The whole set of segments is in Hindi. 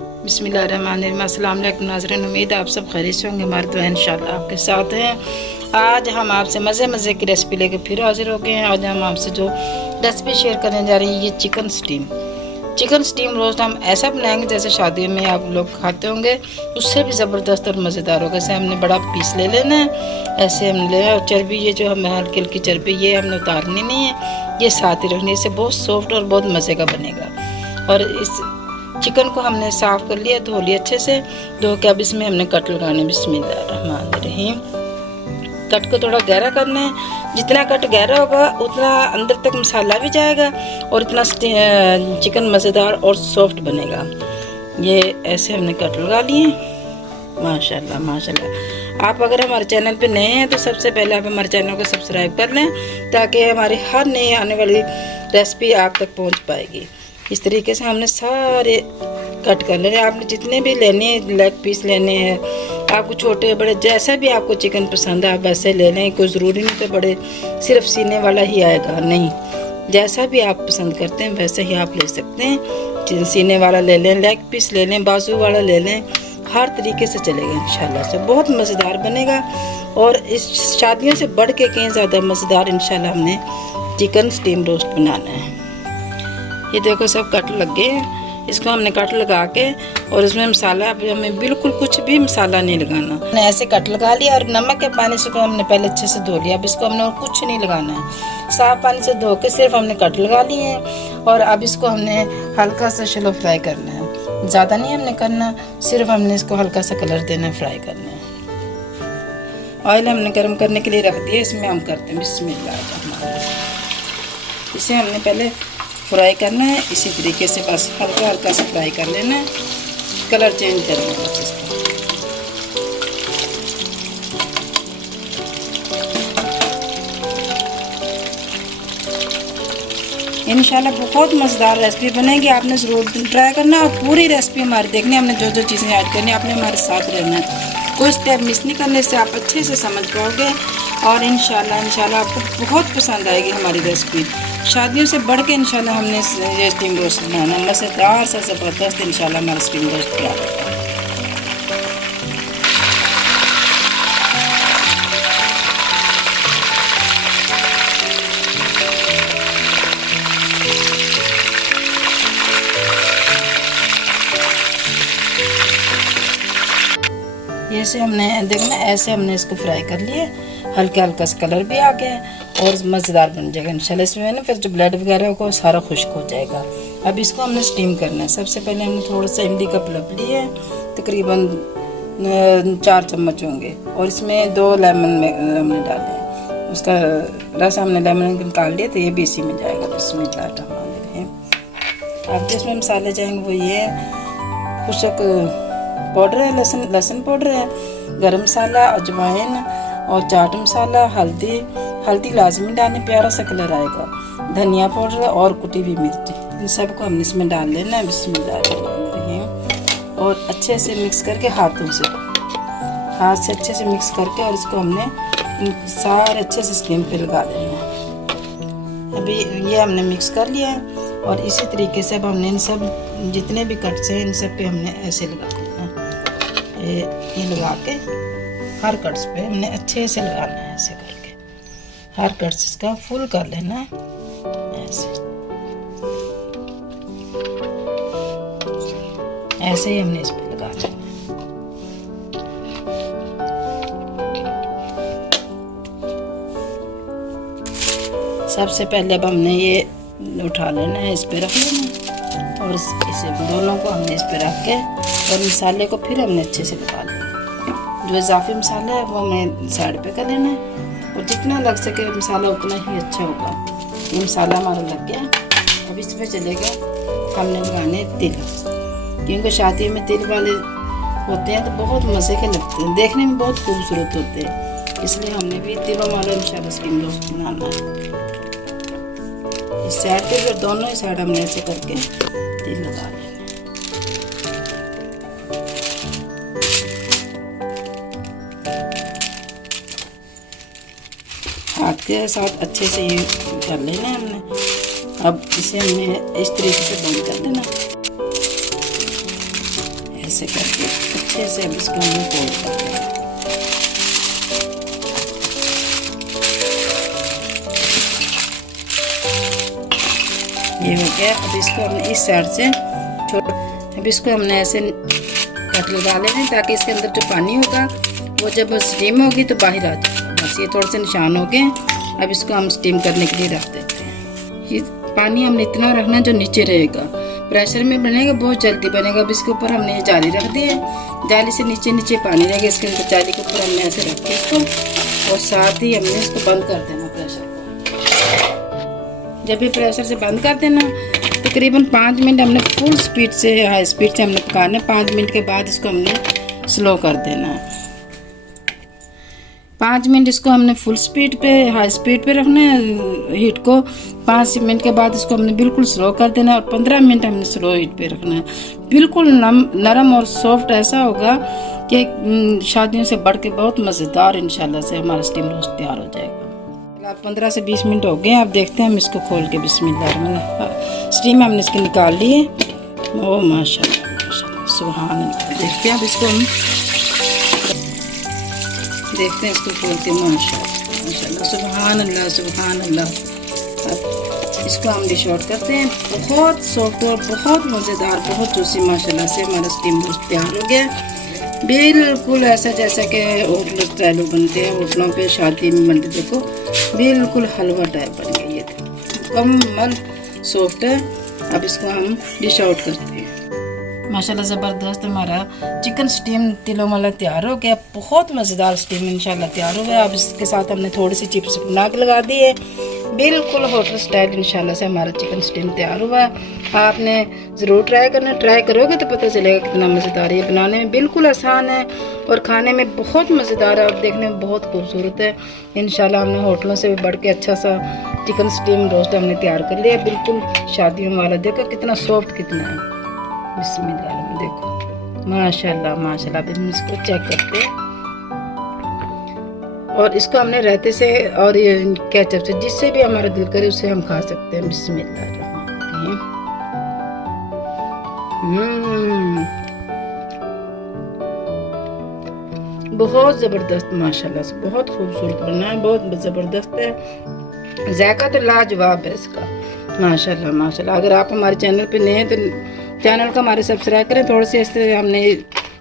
बिस्मिल्लाहिर्रहमानिर्रहीम। अस्सलाम वालेकुम नाज़रीन, उम्मीद है आप सब खैरियत से होंगे। हमारे दुआ इंशाल्लाह आपके साथ हैं। आज हम आपसे मज़े की रेसिपी लेके फिर हाजिर हो गए हैं। आज हम आपसे जो रेसिपी शेयर करने जा रही हैं ये चिकन स्टीम रोस्ट हम ऐसा बनाएंगे जैसे शादियों में आप लोग खाते होंगे, उससे भी ज़बरदस्त और मज़ेदार होगा। ऐसे हमने बड़ा पीस ले लेना है, ऐसे हम ले, और चर्बी ये जो हमें हल्की हल्की चर्बी ये हमने उतारनी नहीं है, ये साथ ही रखनी है। इससे बहुत सॉफ्ट और बहुत मज़े का बनेगा। और इस चिकन को हमने साफ़ कर लिया, धो लिया अच्छे से। धो के अब इसमें हमने कट लगाना है। बिस्मिल्लाहिर्रहमानिर्रहीम। कट को थोड़ा गहरा करना है, जितना कट गहरा होगा उतना अंदर तक मसाला भी जाएगा और इतना चिकन मज़ेदार और सॉफ्ट बनेगा। ये ऐसे हमने कट लगा लिए। माशाल्लाह माशाल्लाह। आप अगर हमारे चैनल पे नए हैं तो सबसे पहले आप हमारे चैनल को सब्सक्राइब कर लें, ताकि हमारी हर नई आने वाली रेसिपी आप तक पहुंच पाएगी। इस तरीके से हमने सारे कट कर लेने। आपने जितने भी लेने हैं, लेग पीस लेने हैं, आपको छोटे बड़े जैसा भी आपको चिकन पसंद है आप वैसे ले लें। कोई ज़रूरी नहीं तो बड़े सिर्फ सीने वाला ही आएगा, नहीं, जैसा भी आप पसंद करते हैं वैसे ही आप ले सकते हैं। सीने वाला ले लें, लेग पीस ले लें, बाजू वाला ले लें, हर तरीके से चलेगा इंशाल्लाह से। बहुत मज़ेदार बनेगा और इस शादियों से बढ़ के कहीं ज़्यादा मज़ेदार इंशाल्लाह हमने चिकन स्टीम रोस्ट बनाना है। ये देखो सब कट लग गए हैं। इसको हमने कट लगा के और इसमें मसाला, अब हमें बिल्कुल कुछ भी मसाला नहीं लगाना। हमने ऐसे कट लगा लिया और नमक के पानी से हमने पहले अच्छे से धो लिया। अब इसको हमने और कुछ नहीं लगाना है, साफ पानी से धो के सिर्फ हमने कट लगा लिए हैं। और अब इसको हमने हल्का सा शैलो फ्राई करना है, ज़्यादा नहीं हमने करना, सिर्फ हमने इसको हल्का सा कलर देना है, फ्राई करना है। ऑयल हमने गर्म करने के लिए रख दिया, इसमें हम करते हैं बिस्मिल्लाह। इसे हमने पहले फ्राई करना है इसी तरीके से, बस हल्का हल्का सा फ्राई कर लेना है, कलर चेंज कर लेना है इसका। इंशाल्लाह बहुत मज़ेदार रेसिपी बनेगी, आपने ज़रूर ट्राई करना। और पूरी रेसिपी हमारी देखनी, हमने जो जो चीज़ें ऐड करनी है आपने हमारे साथ रहना है, कोई स्टेप मिस नहीं करने से आप अच्छे से समझ पाओगे। और इंशाल्लाह आपको बहुत पसंद आएगी हमारी रेसिपी। शादियों से बढ़ के इंशाल्लाह हमने ये स्टीम रोस्ट बनाना मज़ेदार सा ज़बरदस्त इंशाल्लाह हमारा स्टीम रोस्ट तैयार होगा। ऐसे हमने देखना, ऐसे हमने इसको फ्राई कर लिए, हल्का हल्का सा कलर भी आ गया और मज़ेदार बन जाएगा इंशाल्लाह। इसमें ना फिर जो ब्लड वगैरह होगा सारा खुश्क हो जाएगा। अब इसको हमने स्टीम करना है। सबसे पहले हमने थोड़ा सा इमली का पल्प लिए, तकरीबन 4 चम्मच होंगे, और इसमें 2 लेमन हमने डाले, उसका रस हमने लेमन निकाल लिया तो ये भी इसी में जाएगा। बिस्मिल्लाहिर्रहमानिर्रहीम। अब जो इसमें मसाले जाएंगे वो ये खुशक पाउडर है, लहसुन पाउडर है, गरम मसाला, अजवाइन और चाट मसाला, हल्दी लाजमी डालने, प्यारा सा कलर आएगा, धनिया पाउडर और कुटी हुई मिर्च, इन सबको हमने इसमें डाल लेना है। बिस्मिल्लाहिर्रहमानिर्रहीम। और अच्छे से मिक्स करके हाथ से अच्छे से मिक्स करके, और इसको हमने सारे अच्छे से स्टीम पे लगा देना है। अभी ये हमने मिक्स कर लिया है और इसी तरीके से अब हमने इन सब जितने भी कट्स हैं इन सब पे हमने ऐसे लगा देना है। ये लगा के हर कट्स पे हमने अच्छे से लगाना है, ऐसे करके हर कट्स इसका फुल कर लेना है ऐसे ही हमने इस पे लगा लेना है। सबसे पहले अब हमने ये उठा लेना है, इस पे रख लेना है, और इसे दोनों को हमने इस पे रख के और मसाले को फिर हमने अच्छे से लगा लेना है। जो इजाफी मसाला है वो हमें साइड पे कर लेना है, और जितना लग सके मसाला उतना ही अच्छा होगा। ये मसाला हमारा लग गया। अब इसमें चलेगा हमने लगाने तिल, क्योंकि शादी में तिल वाले होते हैं तो बहुत मज़े के लगते हैं, देखने में बहुत खूबसूरत होते हैं, इसलिए हमने भी तिलों वाला इंशाल्लाह स्टीम रोस्ट बनाना है। इस साइड पे फिर दोनों ही साइड हमने ऐसे करके तिल लगा लेना है। हाथ के साथ अच्छे से ये कर लेना है हमने। अब इसे हमने इस तरीके से बंद कर देना। ऐसे करके अच्छे से अब इसको हम फोल्ड करते हैं। ये हो गया। अब इसको हमने इस साइड से अब इसको हमने ऐसे कट लगा लेना है ताकि इसके अंदर जो पानी होगा वो जब स्टीम होगी तो बाहर आ जाएगा। बस ये थोड़े से निशान हो गए। अब इसको हम स्टीम करने के लिए रख देते हैं। ये पानी हमने इतना रखना जो नीचे रहेगा, प्रेशर में बनेगा बहुत जल्दी बनेगा। अब इसके ऊपर हमने ये जाली रख दी है, जाली से नीचे नीचे पानी रहेगा इसके अंदर। जाली के ऊपर हमने ऐसे रख दिया इसको और साथ ही हमने इसको बंद कर देना प्रेशर को। जब भी प्रेशर से बंद कर देना तकरीबन 5 मिनट हमने फुल स्पीड से हाई स्पीड से हमने पकाना है। 5 मिनट के बाद इसको हमने स्लो कर देना है। 5 मिनट इसको हमने फुल स्पीड पे हाई स्पीड पे रखना है हीट को। 5 मिनट के बाद इसको हमने बिल्कुल स्लो कर देना है और 15 मिनट हमने स्लो हीट पे रखना है। बिल्कुल नरम और सॉफ्ट ऐसा होगा कि शादियों से बढ़ के बहुत मज़ेदार इंशाल्लाह से हमारा स्टीम रोस्ट तैयार हो जाएगा। 15 से 20 मिनट हो गए। अब देखते हैं हम इसको खोल के। बिस्मिल्लाह। स्टीम हमने इसकी निकाल ली है। ओह माशाल्लाह माशाल्लाह सुभान अल्लाह। देखते हैं अब इसको हम देखते हैं इसको खोल के। माशाल्लाह माशाल्लाह सुभान अल्लाह सुभान अल्लाह। अब इसको हम डिश आउट करते हैं। बहुत सॉफ्ट और बहुत मज़ेदार बहुत जूसी माशाल्लाह से हमारा स्टीम रोस्ट तैयार हो गया। बिल्कुल ऐसा जैसा कि होटल स्टाइल बनते हैं, होटलों पे शादी में मंडी देखो बिल्कुल हलवा टाइप बन गया। ये मुकम्मल सॉफ्ट है। अब इसको हम डिश आउट करते हैं। माशाल्लाह ज़बरदस्त हमारा चिकन स्टीम तिलों वाला तैयार हो गया। बहुत मज़ेदार स्टीम इंशाल्लाह तैयार हो गया। अब इसके साथ हमने थोड़ी सी चिप्स बना के लगा दी है। बिल्कुल होटल स्टाइल इंशाल्लाह से हमारा चिकन स्टीम तैयार हुआ है। आपने ज़रूर ट्राई करना। ट्राई करोगे तो पता चलेगा कितना मज़ेदार है। बनाने में बिल्कुल आसान है और खाने में बहुत मज़ेदार है और देखने में बहुत खूबसूरत है। इंशाल्लाह हमने होटलों से भी बढ़ के अच्छा सा चिकन स्टीम रोस्ट हमने तैयार कर लिया। बिल्कुल शादियों वाला। देखो कितना सॉफ्ट कितना है। बिस्मिल्लाह देखो माशाल्लाह माशाल्लाह। अब हम इसको चेक करते हैं और इसको हमने रायते से और ये केचप से जिससे भी हमारा दिल करे उससे हम खा सकते हैं। बिस्मिल्लाह। बहुत ज़बरदस्त माशाल्लाह से बहुत खूबसूरत बना है। बहुत ज़बरदस्त है। जायका तो लाजवाब है इसका माशाल्लाह माशाल्लाह। अगर आप हमारे चैनल पे नए हैं तो चैनल को हमारे सब्सक्राइब करें। थोड़े से इस हमने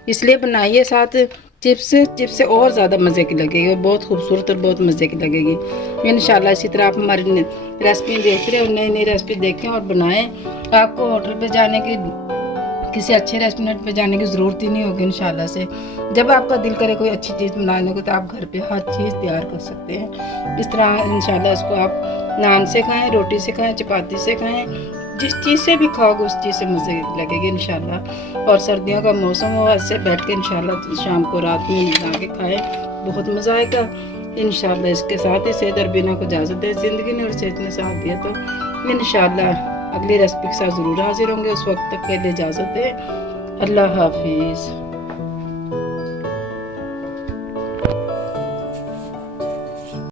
इसलिए बनाई है। साथ चिप्स से और ज़्यादा मज़े की लगेगी और बहुत खूबसूरत और बहुत मज़े की लगेगी इंशाल्लाह। इसी तरह आप हमारी रेसिपी देख रहे हो, नई नई रेसिपी देखें और बनाएं। आपको होटल पे जाने की किसी अच्छे रेस्टोरेंट पे जाने की ज़रूरत ही नहीं होगी इंशाल्लाह से। जब आपका दिल करे कोई अच्छी चीज़ बनाने को तो आप घर पे हर चीज़ तैयार कर सकते हैं। इस तरह इंशाल्लाह इसको आप नान से खाएं, रोटी से खाएं, चपाती से खाएं, जिस चीज़ से भी खाओगे उस चीज़ से मज़े लगेगी इंशाल्लाह। और सर्दियों का मौसम हो ऐसे बैठ के इंशाल्लाह शाम को रात में बना के खाएँ, बहुत मज़ा आएगा इंशाल्लाह। इसके साथ ही सेहत अरबीना को इजाज़त दे। ज़िंदगी ने और सेहत ने साथ दिया तो इंशाल्लाह अगली रेसिपी के साथ ज़रूर हाजिर होंगे। उस वक्त तक के लिए इजाज़त है। अल्लाह हाफिज़।